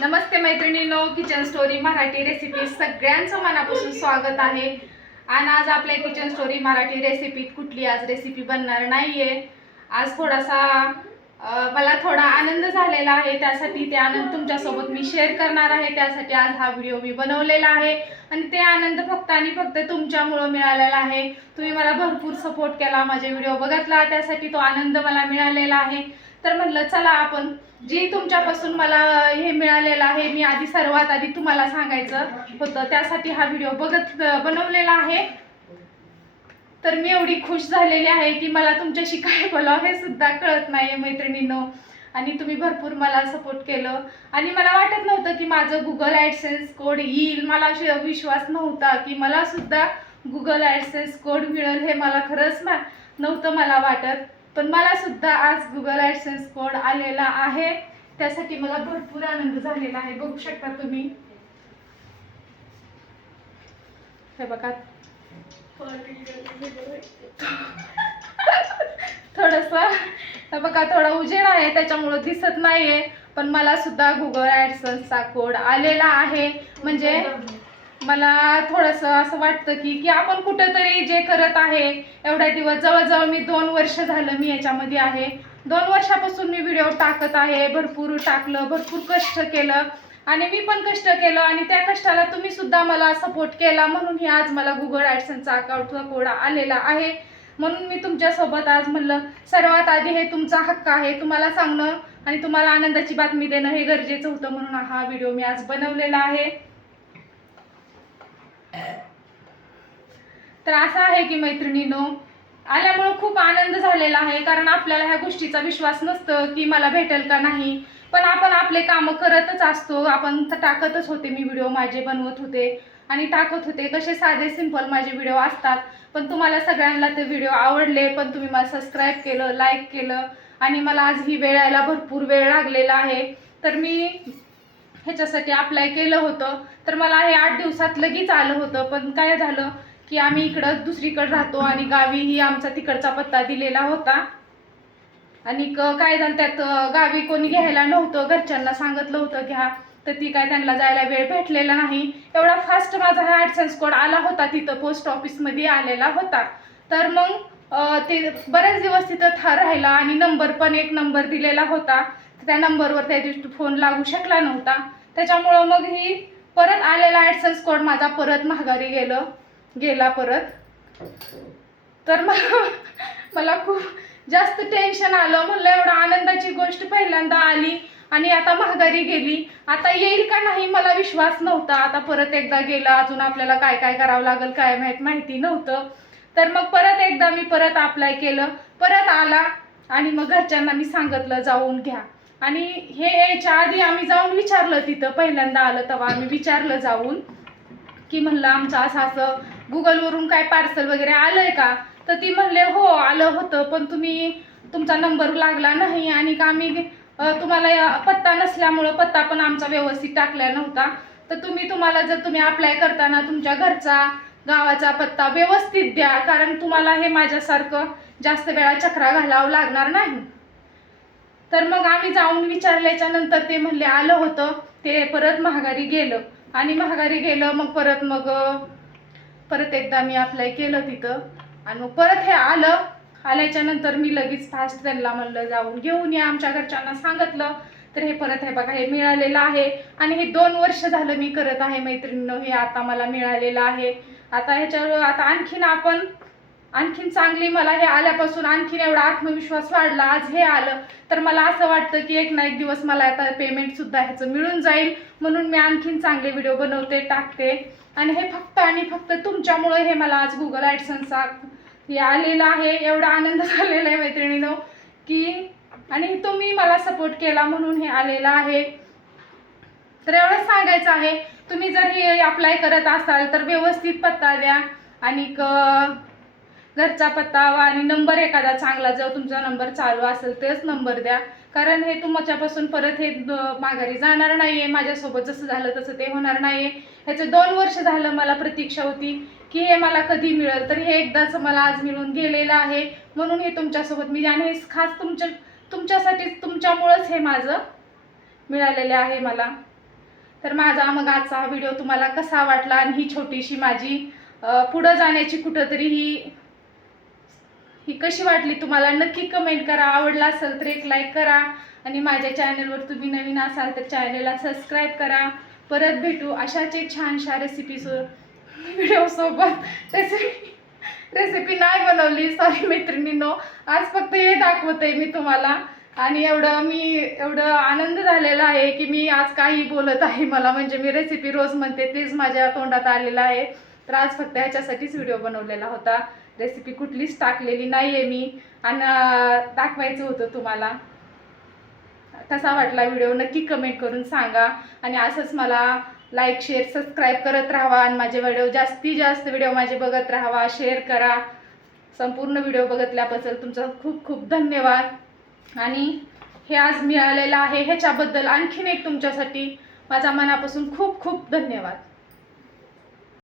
नमस्ते मैत्रिणींनो kitchen story Marathi recipe सगळ्यांचं मनापासून स्वागत आहे. आणि आज आपल्या किचन स्टोरी मराठी रेसिपीत कुठली आज रेसिपी बनणार नाहीये. आज थोडासा मला थोडा आनंद झालेला आहे. त्यासाठी ते आनंद तुमच्यासोबत मी शेअर करणार आहे. त्यासाठी आज हा व्हिडिओ मी बनवलेला आहे. आणि ते आनंद फक्त आणि फक्त तुमच्यामुळं मिळालेला आहे. तुम्ही मला भरपूर सपोर्ट केला माझे व्हिडिओ बघितला. त्यासाठी तो आनंद मला मिळालेला आहे. तर म्हणलं चला आपण जी तुमच्यापासून मला हे मिळालेलं आहे मी आधी सर्वात आधी तुम्हाला सांगायचं होतं त्यासाठी हा व्हिडिओ बघत बनवलेला आहे. तर मी एवढी खुश झालेली आहे की मला तुमच्याशी काय बोलावं हे सुद्धा कळत नाही मैत्रिणींनो. आणि तुम्ही भरपूर मला सपोर्ट केलं. आणि मला वाटत नव्हतं की माझं गुगल ॲडसेन्स कोड येईल. मला विश्वास नव्हता की मला सुद्धा गुगल ॲडसेन्स कोड मिळेल हे मला खरंच नव्हतं मला वाटत. पण मला सुद्धा आज गुगल ॲडसेन्स कोड आलेला आहे. त्यासाठी मला भरपूर आनंद झालेला आहे. बघू शकता तुम्ही. हे बघा. थोडस. बघा थोडा उजेड आहे. त्याच्यामुळं दिसत नाहीये. पण मला सुद्धा गुगल ॲडसन्सचा कोड आलेला आहे. म्हणजे मला थोडंसं असं वाटतं की की आपण कुठंतरी जे करत आहे एवढ्या दिवस जवळजवळ मी दोन वर्ष झालं मी याच्यामध्ये आहे. दोन वर्षापासून मी व्हिडिओ टाकत आहे भरपूर टाकलं भरपूर कष्ट केलं. आणि मी पण कष्ट केलं आणि त्या कष्टाला तुम्ही सुद्धा मला सपोर्ट केला म्हणून हे आज मला गुगल ॲडसनचा अकाउंटचा कोड आलेला आहे. म्हणून मी तुमच्यासोबत आज म्हणलं सर्वात आधी हे तुमचा हक्क आहे तुम्हाला सांगणं आणि तुम्हाला आनंदाची बातमी देणं हे गरजेचं होतं म्हणून हा व्हिडिओ मी आज बनवलेला आहे. तर असं आहे की मैत्रिणीनो? आल्यामुळं खूप आनंद झालेला आहे कारण आपल्याला ह्या गोष्टीचा विश्वास नसतं की मला भेटेल का नाही. पण आपण आपले कामं करतच असतो. आपण टाकतच होते मी व्हिडिओ माझे बनवत होते आणि टाकत होते. कसे साधे सिंपल माझे व्हिडिओ असतात. पण तुम्हाला सगळ्यांना ते व्हिडिओ आवडले पण तुम्ही मला सबस्क्राईब केलं लाईक केलं आणि मला आज ही वेळ यायला भरपूर वेळ लागलेला आहे. तर मी ह्याच्यासाठी अप्लाय केलं होतं. तर मला हे आठ दिवसात लगेच आलं होतं. पण काय झालं? की आम्ही इकडं दुसरीकडे राहतो आणि गावीही आमचा तिकडचा पत्ता दिलेला होता. आणि काय झालं त्यात गावी कोणी घ्यायला नव्हतं. घरच्यांना सांगितलं होतं घ्या तर ती काय त्यांना जायला वेळ भेटलेला नाही. एवढा फास्ट माझा हा ॲडसन्स कोड आला होता तिथं पोस्ट ऑफिसमध्ये आलेला होता. तर मग ते बरेच दिवस तिथं था राहिला आणि नंबर पण एक नंबर दिलेला होता. त्या नंबरवर त्या दिवशी फोन लागू शकला नव्हता. त्याच्यामुळं मग ही परत आलेला ॲडसन्स कोड माझा परत महागारी गेलं. गेला परत. तर मला मला खूप जास्त टेन्शन आलं. म्हणलं एवढं आनंदाची गोष्ट पहिल्यांदा आली आणि आता महागारी गेली. आता येईल का नाही मला विश्वास नव्हता. आता परत एकदा गेला अजून आपल्याला काय काय करावं लागेल काय माहीत माहिती नव्हतं. तर मग परत एकदा मी परत अप्लाय केलं. परत आला आणि मग घरच्यांना मी सांगितलं जाऊन घ्या. आणि हे यायच्या आधी आम्ही जाऊन विचारलं तिथं. पहिल्यांदा आलं तेव्हा आम्ही विचारलं जाऊन की म्हणलं आमचं असं असं गुगलवरून काय पार्सल वगैरे आलंय का? तर ती म्हणले हो आलं होतं पण तुम्ही तुमचा नंबर लागला नाही आणि का आम्ही तुम्हाला या- पत्ता नसल्यामुळं पत्ता पण आमचा व्यवस्थित टाकला नव्हता. तर तुम्ही तुम्हाला जर तुम्ही अप्लाय करताना तुमच्या घरचा गावाचा पत्ता व्यवस्थित द्या कारण तुम्हाला हे माझ्यासारखं जास्त वेळा चक्रा घालावं लागणार नाही. तर मग आम्ही जाऊन विचारल्याच्या नंतर ते म्हणले आलं होतं. ते परत महागारी गेलं. आणि महागारी गेलं मग परत मग परत एकदा मी अप्लाय केलं तिथं. आणि मग परत हे आलं. आल्याच्यानंतर मी लगेच फास्ट त्यांना म्हणलं जाऊन घेऊन या आमच्या घरच्यांना सांगितलं. तर हे परत हे बघा हे मिळालेलं आहे. आणि हे दोन वर्ष झालं मी करत आहे मैत्रिणीनं हे आता मला मिळालेलं आहे. आता ह्याच्यावर आता आणखीन आपण आणखीन चांगली मला हे आल्यापासून आणखीन एवढा आत्मविश्वास वाढला आज हे आलं तर मला असं वाटतं की एक ना एक दिवस मला आता पेमेंट सुद्धा ह्याचं मिळून जाईल म्हणून मी आणखीन चांगले व्हिडिओ बनवते टाकते. आणि हे फक्त आणि फक्त तुमच्यामुळे हे मला आज गुगल ॲडसन्सचा हे आलेलं आहे एवढा आनंद झालेला आहे मैत्रिणीनो की आणि तुम्ही मला सपोर्ट केला म्हणून हे आलेलं आहे. तर एवढंच सांगायचं आहे तुम्ही जर हे अप्लाय करत असाल तर व्यवस्थित पत्ता द्या. आणि घरचा पत्ता आणि नंबर एखादा चांगला जर तुमचा नंबर चालू असेल तेच नंबर द्या. कारण हे तुमच्यापासून परत हे माघारी जाणार नाही आहे माझ्यासोबत जसं झालं तसं ते होणार नाही आहे ह्याचे दोन वर्ष झालं मला प्रतीक्षा होती की हे मला कधी मिळेल? तर हे एकदाच मला आज मिळून गेलेलं आहे. म्हणून हे तुमच्यासोबत मी आणि हे खास तुमच्या तुमच्यासाठीच तुमच्यामुळंच हे माझं मिळालेले आहे मला. तर माझा मग आजचा हा व्हिडिओ तुम्हाला कसा वाटला? आणि ही छोटीशी माझी पुढं जाण्याची कुठंतरी ही ही कशी वाटली तुम्हाला? नक्की कमेंट करा. आवडला असेल तर एक लाईक करा. आणि माझ्या चॅनलवर तुम्ही नवीन असाल तर चॅनलला सबस्क्राईब करा. परत भेटू अशाच एक छानशा रेसिपी सो व्हिडिओसोबत रेसिपी रेसिपी नाही बनवली. सॉरी मैत्रिणींनो. आज फक्त हे दाखवते मी तुम्हाला. आणि एवढं मी एवढं आनंद झालेला आहे की मी आज काही बोलत आहे मला. म्हणजे मी रेसिपी रोज म्हणते तेच माझ्या तोंडात आलेलं आहे. तर आज फक्त ह्याच्यासाठीच व्हिडिओ बनवलेला होता. रेसिपी कुठलीच टाकलेली नाही आहे मी आणि दाखवायचं होतं तुम्हाला. कसा वाटला व्हिडिओ नक्की कमेंट करून सांगा. आणि असंच मला लाईक शेअर सबस्क्राईब करत राहावा. आणि माझे व्हिडिओ जास्तीत जास्त व्हिडिओ माझे बघत राहावा. शेअर करा. संपूर्ण व्हिडिओ बघितल्याबद्दल तुमचा खूप खूप धन्यवाद. आणि हे आज मिळालेलं आहे. ह्याच्याबद्दल आणखीन एक तुमच्यासाठी. माझा मनापासून खूप खूप धन्यवाद.